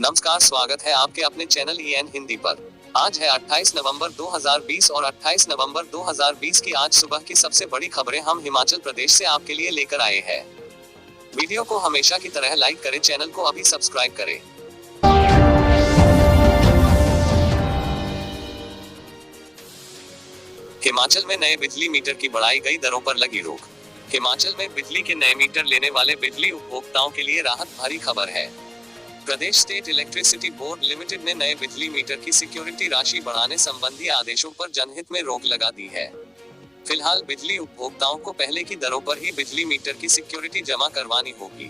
नमस्कार, स्वागत है आपके अपने चैनल EN हिंदी पर। आज है 28 नवंबर 2020 और 28 नवंबर 2020 की आज सुबह की सबसे बड़ी खबरें हम हिमाचल प्रदेश से आपके लिए लेकर आए हैं। वीडियो को हमेशा की तरह लाइक करें, चैनल को अभी सब्सक्राइब करें। हिमाचल में नए बिजली मीटर की बढ़ाई गई दरों पर लगी रोक। हिमाचल में बिजली के नए मीटर लेने वाले बिजली उपभोक्ताओं के लिए राहत भरी खबर है। प्रदेश स्टेट इलेक्ट्रिसिटी बोर्ड लिमिटेड ने नए बिजली मीटर की सिक्योरिटी राशि बढ़ाने संबंधी आदेशों पर जनहित में रोक लगा दी है। फिलहाल बिजली उपभोक्ताओं को पहले की दरों पर ही बिजली मीटर की सिक्योरिटी जमा करवानी होगी।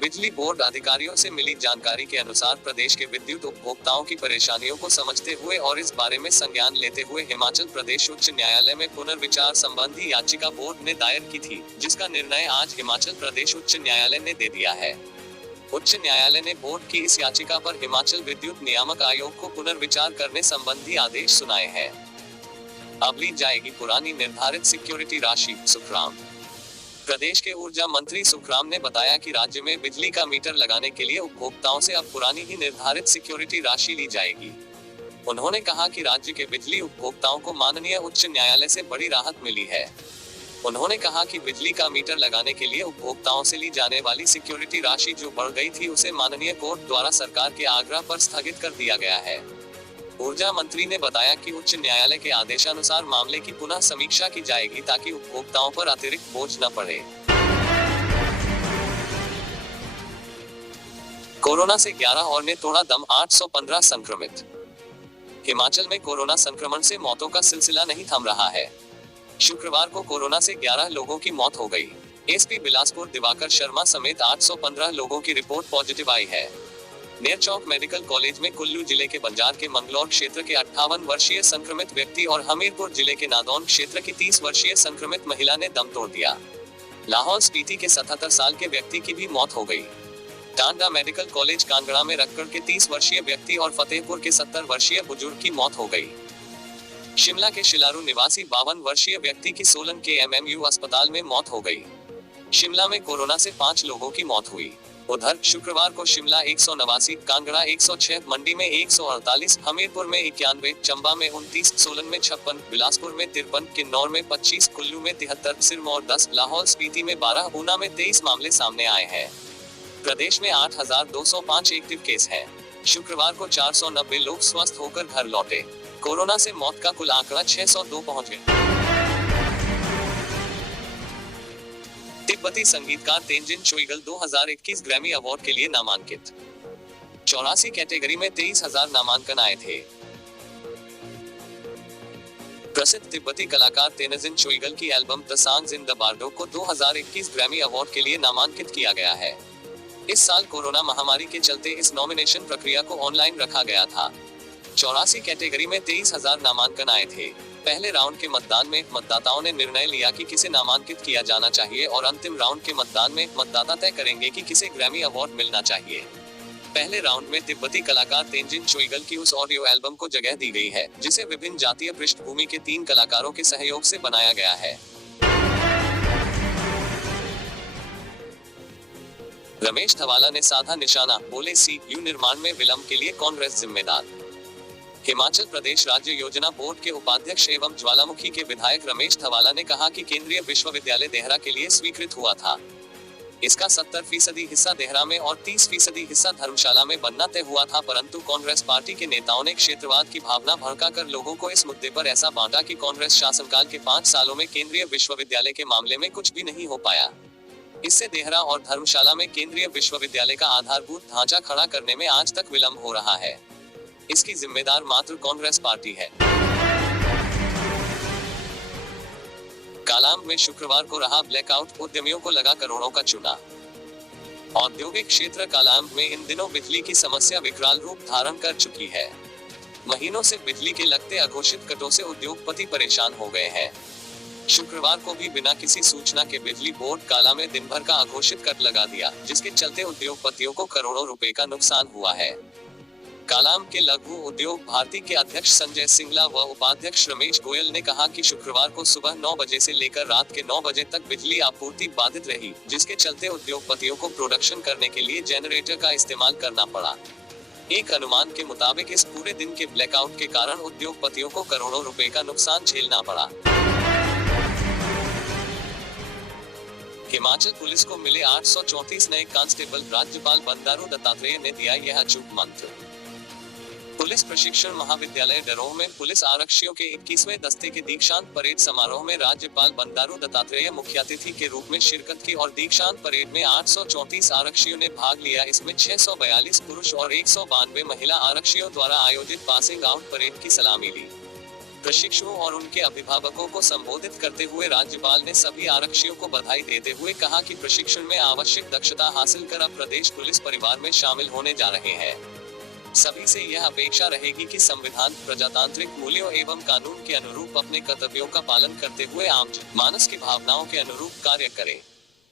बिजली बोर्ड अधिकारियों से मिली जानकारी के अनुसार प्रदेश के विद्युत उपभोक्ताओं की परेशानियों को समझते हुए और इस बारे में संज्ञान लेते हुए हिमाचल प्रदेश उच्च न्यायालय में पुनर्विचार संबंधी याचिका बोर्ड ने दायर की थी, जिसका निर्णय आज हिमाचल प्रदेश उच्च न्यायालय ने दे दिया है। उच्च न्यायालय ने बोर्ड की इस याचिका पर हिमाचल विद्युत नियामक आयोग को पुनर्विचार करने संबंधी आदेश सुनाए हैं। अब ली जाएगी पुरानी निर्धारित सिक्योरिटी राशि। सुखराम। प्रदेश के ऊर्जा मंत्री सुखराम ने बताया कि राज्य में बिजली का मीटर लगाने के लिए उपभोक्ताओं से अब पुरानी ही निर्धारित सिक्योरिटी राशि ली जाएगी। उन्होंने कहा कि राज्य के बिजली उपभोक्ताओं को माननीय उच्च न्यायालय से बड़ी राहत मिली है। उन्होंने कहा कि बिजली का मीटर लगाने के लिए उपभोक्ताओं से ली जाने वाली सिक्योरिटी राशि जो बढ़ गई थी, उसे माननीय कोर्ट द्वारा सरकार के आग्रह पर स्थगित कर दिया गया है। ऊर्जा मंत्री ने बताया कि उच्च न्यायालय के आदेशानुसार मामले की पुनः समीक्षा की जाएगी ताकि उपभोक्ताओं पर अतिरिक्त बोझ न पड़े। कोरोना से 11 और ने तोड़ा दम, 815 संक्रमित। हिमाचल में कोरोना संक्रमण से मौतों का सिलसिला नहीं थम रहा है। शुक्रवार को कोरोना से 11 लोगों की मौत हो गई। एसपी बिलासपुर दिवाकर शर्मा समेत 815 लोगों की रिपोर्ट पॉजिटिव आई है। नेरचौक मेडिकल कॉलेज में कुल्लू जिले के बंजार के मंगलौर क्षेत्र के 58 वर्षीय संक्रमित व्यक्ति और हमीरपुर जिले के नादौन क्षेत्र की 30 वर्षीय संक्रमित महिला ने दम तोड़ दिया। लाहौल स्पीति के 77 साल के व्यक्ति की भी मौत हो गई। टांडा मेडिकल कॉलेज कांगड़ा में रक्कड़ के 30 वर्षीय व्यक्ति और फतेहपुर के 70 वर्षीय बुजुर्ग की मौत हो गई। शिमला के शिलारू निवासी 52 वर्षीय व्यक्ति की सोलन के MMU अस्पताल में मौत हो गई। शिमला में कोरोना से 5 लोगों की मौत हुई। उधर शुक्रवार को शिमला 189, कांगड़ा 106, मंडी में 148, हमीरपुर में 91, चंबा में 29, सोलन में 56, बिलासपुर में 53, किन्नौर में 25, कुल्लू में 73, सिरमौर 10, लाहौल स्पीति में 12, ऊना में 23 मामले सामने आए हैं। प्रदेश में 8,205 एक्टिव केस हैं। शुक्रवार को 490 लोग स्वस्थ होकर घर लौटे। कोरोना से मौत का कुल आंकड़ा 602 पहुंच गया। तिब्बती संगीतकार तेंजिन नोर्गे 2021 ग्रैमी अवार्ड के लिए नामांकित। 84 कैटेगरी में 23,000 नामांकन आए थे। प्रसिद्ध तिब्बती कलाकार तेंजिन नोर्गे की album the songs in the Bardo को 2021 ग्रैमी अवार्ड के लिए नामांकित किया गया है। इस साल कोरोना महामारी के चलते इस नॉमिनेशन प्रक्रिया को ऑनलाइन रखा गया था। 84 कैटेगरी में 23,000 नामांकन आए थे। पहले राउंड के मतदान में मतदाताओं ने निर्णय लिया कि किसे नामांकित किया जाना चाहिए और अंतिम राउंड के मतदान में मतदाता तय करेंगे कि किसे ग्रैमी अवार्ड मिलना चाहिए। पहले राउंड में तिब्बती कलाकार तेंजिन नोर्गे की उस ऑडियो एल्बम को जगह दी गई है, जिसे विभिन्न जातीय पृष्ठभूमि के 3 कलाकारों के सहयोग से बनाया गया है। रमेश धवाला ने साधा निशाना, बोले CU निर्माण में विलंब के लिए कांग्रेस जिम्मेदार। हिमाचल प्रदेश राज्य योजना बोर्ड के उपाध्यक्ष एवं ज्वालामुखी के विधायक रमेश धवाला ने कहा कि केंद्रीय विश्वविद्यालय देहरा के लिए स्वीकृत हुआ था। इसका 70% हिस्सा देहरा में और 30% हिस्सा धर्मशाला में बनना तय हुआ था, परंतु कांग्रेस पार्टी के नेताओं ने क्षेत्रवाद की भावना भड़काकर लोगों को इस मुद्दे पर ऐसा बांटा कि कांग्रेस शासनकाल के 5 सालों में केंद्रीय विश्वविद्यालय के मामले में कुछ भी नहीं हो पाया। इससे देहरा और धर्मशाला में केंद्रीय विश्वविद्यालय का आधारभूत ढांचा खड़ा करने में आज तक विलंब हो रहा है। इसकी जिम्मेदार मात्र कांग्रेस पार्टी है। कालाअंब में शुक्रवार को रहा ब्लैकआउट, उद्यमियों को लगा करोड़ों का चूना। औद्योगिक क्षेत्र कालाअंब में इन दिनों बिजली की समस्या विकराल रूप धारण कर चुकी है। महीनों से बिजली के लगते अघोषित कटों से उद्योगपति परेशान हो गए हैं। शुक्रवार को भी बिना किसी सूचना के बिजली बोर्ड काला में दिन भर का अघोषित कट लगा दिया, जिसके चलते उद्योगपतियों को करोड़ों रुपए का नुकसान हुआ है। कालाम के लघु उद्योग भारती के अध्यक्ष संजय सिंगला व उपाध्यक्ष रमेश गोयल ने कहा कि शुक्रवार को सुबह 9 बजे से लेकर रात के 9 बजे तक बिजली आपूर्ति बाधित रही, जिसके चलते उद्योगपतियों को प्रोडक्शन करने के लिए जनरेटर का इस्तेमाल करना पड़ा। एक अनुमान के मुताबिक इस पूरे दिन के ब्लैकआउट के कारण उद्योगपतियों को करोड़ों रुपए का नुकसान झेलना पड़ा। हिमाचल पुलिस को मिले 834 नए कांस्टेबल, राज्यपाल बंडारू दत्तात्रेय ने दिया यह अचूक मंत्र। पुलिस प्रशिक्षण महाविद्यालय डरोह में पुलिस आरक्षियों के 21वें दस्ते के दीक्षांत परेड समारोह में राज्यपाल बंडारू दत्तात्रेय मुख्य अतिथि के रूप में शिरकत की और दीक्षांत परेड में 834 आरक्षियों ने भाग लिया। इसमें 642 पुरुष और 192 महिला आरक्षियों द्वारा आयोजित पासिंग आउट परेड की सलामी ली। प्रशिक्षुओं और उनके अभिभावकों को संबोधित करते हुए राज्यपाल ने सभी आरक्षियों को बधाई देते हुए कहा कि प्रशिक्षण में आवश्यक दक्षता हासिल कर अब प्रदेश पुलिस परिवार में शामिल होने जा रहे हैं। सभी से यह अपेक्षा रहेगी कि संविधान, प्रजातांत्रिक मूल्यों एवं कानून के अनुरूप अपने कर्तव्यों का पालन करते हुए आम मानस की भावनाओं के अनुरूप कार्य करें।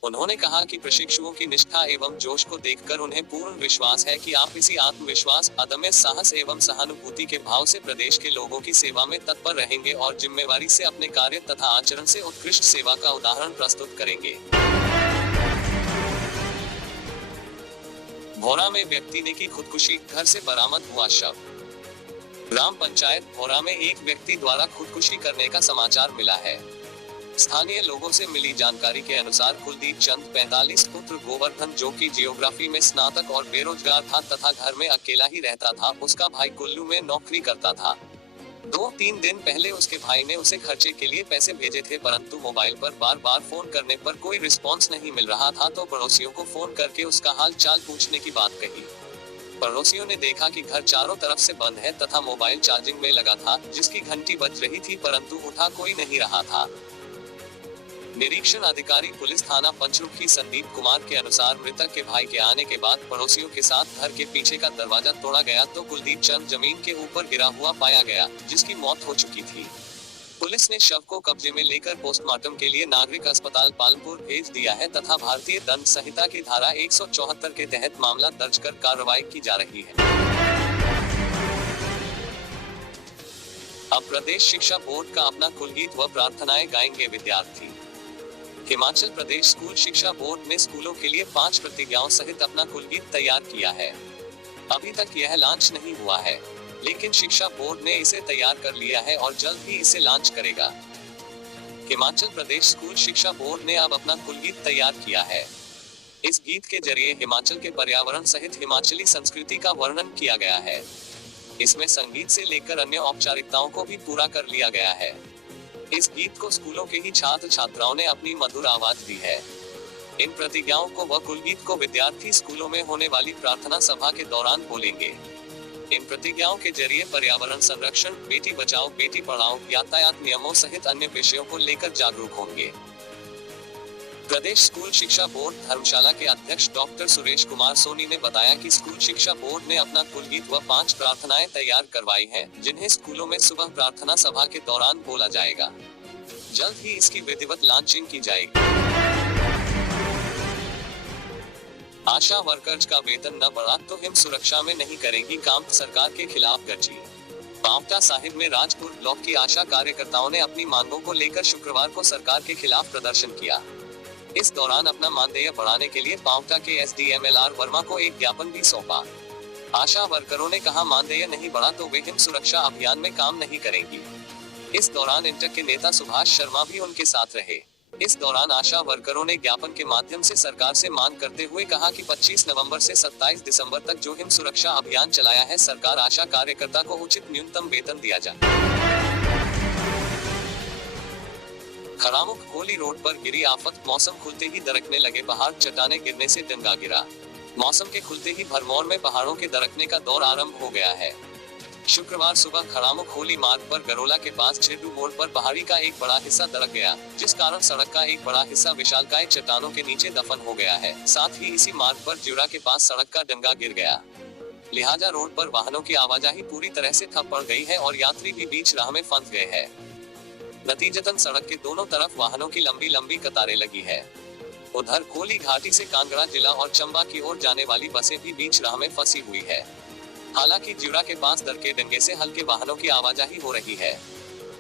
उन्होंने कहा कि प्रशिक्षुओं की निष्ठा एवं जोश को देखकर उन्हें पूर्ण विश्वास है कि आप इसी आत्मविश्वास, अदम्य साहस एवं सहानुभूति के भाव से प्रदेश के लोगों की सेवा में तत्पर रहेंगे और जिम्मेवारी से अपने कार्य तथा आचरण से उत्कृष्ट सेवा का उदाहरण प्रस्तुत करेंगे। भोरा में व्यक्ति ने की खुदकुशी, घर से बरामद हुआ शव। ग्राम पंचायत भोरा में एक व्यक्ति द्वारा खुदकुशी करने का समाचार मिला है। स्थानीय लोगों से मिली जानकारी के अनुसार कुलदीप चंद 45 पुत्र गोवर्धन, जो कि जियोग्राफी में स्नातक और बेरोजगार था तथा घर में अकेला ही रहता था, उसका भाई कुल्लू में नौकरी करता था। 2-3 दिन पहले उसके भाई ने उसे खर्चे के लिए पैसे भेजे थे, परंतु मोबाइल पर बार बार फोन करने पर कोई रिस्पॉन्स नहीं मिल रहा था, तो पड़ोसियों को फोन करके उसका हाल चाल पूछने की बात कही। पड़ोसियों ने देखा कि घर चारों तरफ से बंद है तथा मोबाइल चार्जिंग में लगा था, जिसकी घंटी बज रही थी परंतु उठा कोई नहीं रहा था। निरीक्षण अधिकारी पुलिस थाना पंचरुखी संदीप कुमार के अनुसार मृतक के भाई के आने के बाद पड़ोसियों के साथ घर के पीछे का दरवाजा तोड़ा गया तो कुलदीप चंद जमीन के ऊपर गिरा हुआ पाया गया, जिसकी मौत हो चुकी थी। पुलिस ने शव को कब्जे में लेकर पोस्टमार्टम के लिए नागरिक अस्पताल पालमपुर भेज दिया है तथा भारतीय दंड संहिता की धारा 174 के तहत मामला दर्ज कर कार्रवाई की जा रही है। अब प्रदेश शिक्षा बोर्ड का अपना कुलगीत व प्रार्थनाएं गाएंगे विद्यार्थी। हिमाचल प्रदेश स्कूल शिक्षा बोर्ड ने स्कूलों के लिए 5 प्रतिज्ञाओं सहित अपना कुलगीत तैयार किया है। अभी तक यह लॉन्च नहीं हुआ है, लेकिन शिक्षा बोर्ड ने इसे तैयार कर लिया है और जल्द ही इसे लॉन्च करेगा। हिमाचल प्रदेश स्कूल शिक्षा बोर्ड ने अब अपना कुलगीत तैयार किया है। इस गीत के जरिए हिमाचल के पर्यावरण सहित हिमाचली संस्कृति का वर्णन किया गया है। इसमें संगीत से लेकर अन्य औपचारिकताओं को भी पूरा कर लिया गया है। इस गीत को स्कूलों के ही छात्र छात्राओं ने अपनी मधुर आवाज दी है। इन प्रतिज्ञाओं को व कुलगीत को विद्यार्थी स्कूलों में होने वाली प्रार्थना सभा के दौरान बोलेंगे। इन प्रतिज्ञाओं के जरिए पर्यावरण संरक्षण, बेटी बचाओ बेटी पढ़ाओ, यातायात नियमों सहित अन्य विषयों को लेकर जागरूक होंगे। प्रदेश स्कूल शिक्षा बोर्ड धर्मशाला के अध्यक्ष डॉक्टर सुरेश कुमार सोनी ने बताया कि स्कूल शिक्षा बोर्ड ने अपना कुलगीत व 5 प्रार्थनाएं तैयार करवाई हैं, जिन्हें स्कूलों में सुबह प्रार्थना सभा के दौरान बोला जाएगा। जल्द ही इसकी विधिवत लॉन्चिंग की जाएगी। आशा वर्कर्स का वेतन न बढ़ा तो हिम सुरक्षा में नहीं करेंगी काम, सरकार के खिलाफ गर्जी। पांवटा साहिब में राजपुर ब्लॉक की आशा कार्यकर्ताओं ने अपनी मांगों को लेकर शुक्रवार को सरकार के खिलाफ प्रदर्शन किया। इस दौरान अपना मानदेय बढ़ाने के लिए पांवटा के एसडीएम LR वर्मा को एक ज्ञापन भी सौंपा। आशा वर्करों ने कहा मानदेय नहीं बढ़ा तो वे हिम सुरक्षा अभियान में काम नहीं करेंगी। इस दौरान इंटक के नेता सुभाष शर्मा भी उनके साथ रहे। इस दौरान आशा वर्करों ने ज्ञापन के माध्यम से सरकार से मांग करते हुए कहा कि 25 नवंबर से 27 दिसंबर तक जो हिम सुरक्षा अभियान चलाया है, सरकार आशा कार्यकर्ता को उचित न्यूनतम वेतन दिया जाए। खरामुख होली रोड पर गिरी आफत, मौसम खुलते ही दरकने लगे पहाड़, चट्टाने गिरने से डंगा गिरा। मौसम के खुलते ही भरमौर में पहाड़ों के दरकने का दौर आरंभ हो गया है। शुक्रवार सुबह खरामुख होली मार्ग पर गरोला के पास छेडू मोड़ पर पहाड़ी का एक बड़ा हिस्सा दरक गया, जिस कारण सड़क का एक बड़ा हिस्सा विशालकाय चट्टानों के नीचे दफन हो गया है। साथ ही इसी मार्ग पर ज्यूरा के पास सड़क का डंगा गिर गया। लिहाजा रोड पर वाहनों की आवाजाही पूरी तरह से ठप पड़ गई है और यात्री भी बीच राह में फंस गए हैं। नतीजतन सड़क के दोनों तरफ वाहनों की लंबी लंबी कतारें लगी है। उधर कोली घाटी से कांगड़ा जिला और चंबा की ओर जाने वाली बसें भी बीच राह में फंसी हुई है। हालांकि ज्यूरा के पास दर के डंगे से हल्के वाहनों की आवाजाही हो रही है।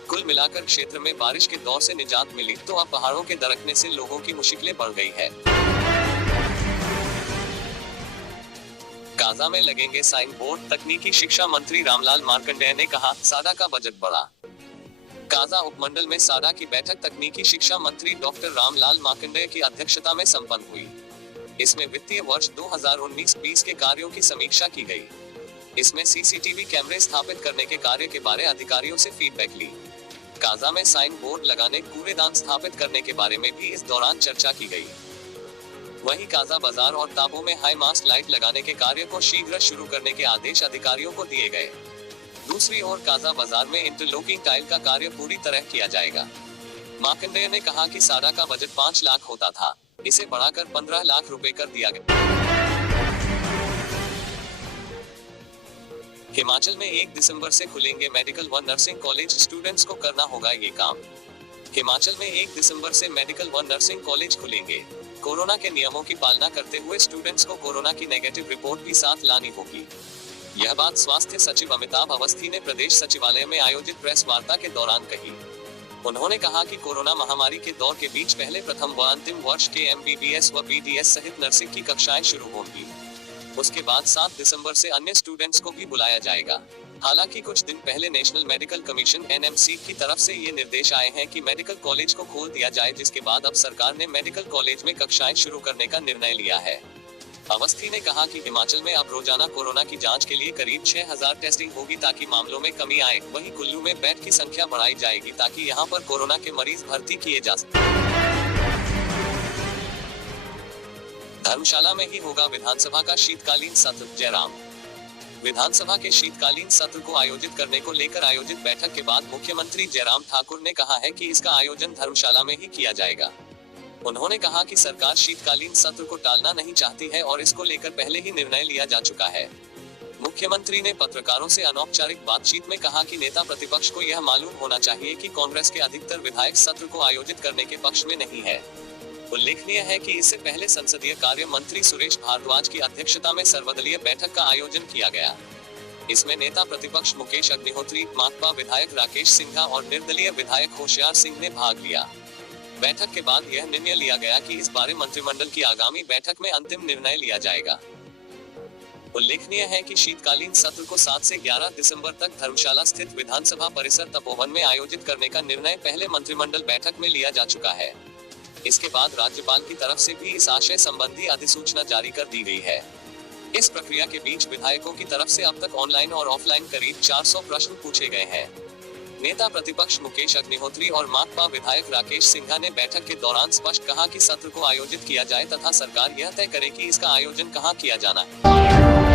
कुल मिलाकर क्षेत्र में बारिश के दौर से निजात मिली तो अब पहाड़ों के दरकने से लोगों की मुश्किलें बढ़ गई है। काजा में लगेंगे साइन बोर्ड, तकनीकी शिक्षा मंत्री रामलाल मार्कंडेय ने कहा, साडा का बजट बढ़ा। काजा उपमंडल में साडा की बैठक तकनीकी शिक्षा मंत्री डॉक्टर रामलाल मार्कंडेय की अध्यक्षता में संपन्न हुई। इसमें वित्तीय वर्ष 2019-20 के कार्यों की समीक्षा की गई। इसमें सीसीटीवी कैमरे स्थापित करने के कार्य के बारे अधिकारियों से फीडबैक ली। काजा में साइन बोर्ड लगाने, कूड़ेदान स्थापित करने के बारे में भी इस दौरान चर्चा की गई। वहीं काजा बाजार और ताबो में हाई मास्ट लाइट लगाने के कार्य को शीघ्र शुरू करने के आदेश अधिकारियों को दिए गए। दूसरी ओर काजा बाजार में इंटरलॉकिंग टाइल का कार्य पूरी तरह किया जाएगा। मार्कंडेय ने कहा कि साडा का बजट 5 लाख होता था, इसे बढ़ाकर 15 लाख रुपए कर दिया गया। हिमाचल में 1 दिसंबर से खुलेंगे मेडिकल व नर्सिंग कॉलेज, स्टूडेंट्स को करना होगा ये काम। हिमाचल में 1 दिसंबर से मेडिकल व नर्सिंग कॉलेज खुलेंगे। कोरोना के नियमों की पालना करते हुए स्टूडेंट्स को कोरोना की नेगेटिव रिपोर्ट भी साथ लानी होगी। यह बात स्वास्थ्य सचिव अमिताभ अवस्थी ने प्रदेश सचिवालय में आयोजित प्रेस वार्ता के दौरान कही। उन्होंने कहा कि कोरोना महामारी के दौर के बीच पहले, प्रथम व अंतिम वर्ष के MBBS व BDS सहित नर्सिंग की कक्षाएं शुरू होंगी। उसके बाद 7 दिसंबर से अन्य स्टूडेंट्स को भी बुलाया जाएगा। हालांकि कुछ दिन पहले नेशनल मेडिकल कमीशन NMC की तरफ से ये निर्देश आए हैं कि मेडिकल कॉलेज को खोल दिया जाए, जिसके बाद अब सरकार ने मेडिकल कॉलेज में कक्षाएं शुरू करने का निर्णय लिया है। अवस्थी ने कहा कि हिमाचल में अब रोजाना कोरोना की जांच के लिए करीब 6000 टेस्टिंग होगी ताकि मामलों में कमी आए। वहीं कुल्लू में बेड की संख्या बढ़ाई जाएगी ताकि यहां पर कोरोना के मरीज भर्ती किए जा सकें। धर्मशाला में ही होगा विधानसभा का शीतकालीन सत्र, जयराम। विधानसभा के शीतकालीन सत्र को आयोजित करने को लेकर आयोजित बैठक के बाद मुख्यमंत्री जयराम ठाकुर ने कहा है कि इसका आयोजन धर्मशाला में ही किया जाएगा। उन्होंने कहा कि सरकार शीतकालीन सत्र को टालना नहीं चाहती है और इसको लेकर पहले ही निर्णय लिया जा चुका है। मुख्यमंत्री ने पत्रकारों से अनौपचारिक बातचीत में कहा कि नेता प्रतिपक्ष को यह मालूम होना चाहिए कि कांग्रेस के अधिकतर विधायक सत्र को आयोजित करने के पक्ष में नहीं है। उल्लेखनीय है कि इससे पहले संसदीय कार्य मंत्री सुरेश भारद्वाज की अध्यक्षता में सर्वदलीय बैठक का आयोजन किया गया। इसमें नेता प्रतिपक्ष मुकेश अग्निहोत्री, माकपा विधायक राकेश सिंघा और निर्दलीय विधायक होशियार सिंह ने भाग लिया। बैठक के बाद यह निर्णय लिया गया कि इस बारे मंत्रिमंडल की आगामी बैठक में अंतिम निर्णय लिया जाएगा। उल्लेखनीय है कि शीतकालीन सत्र को 7 से 11 दिसंबर तक धर्मशाला स्थित विधानसभा परिसर तपोवन में आयोजित करने का निर्णय पहले मंत्रिमंडल बैठक में लिया जा चुका है। इसके बाद राज्यपाल की तरफ से भी इस आशय संबंधी अधिसूचना जारी कर दी गई है। इस प्रक्रिया के बीच विधायकों की तरफ से अब तक ऑनलाइन और ऑफलाइन करीब 400 प्रश्न पूछे गए हैं। नेता प्रतिपक्ष मुकेश अग्निहोत्री और माकपा विधायक राकेश सिंघा ने बैठक के दौरान स्पष्ट कहा कि सत्र को आयोजित किया जाए तथा सरकार यह तय करे कि इसका आयोजन कहां किया जाना है।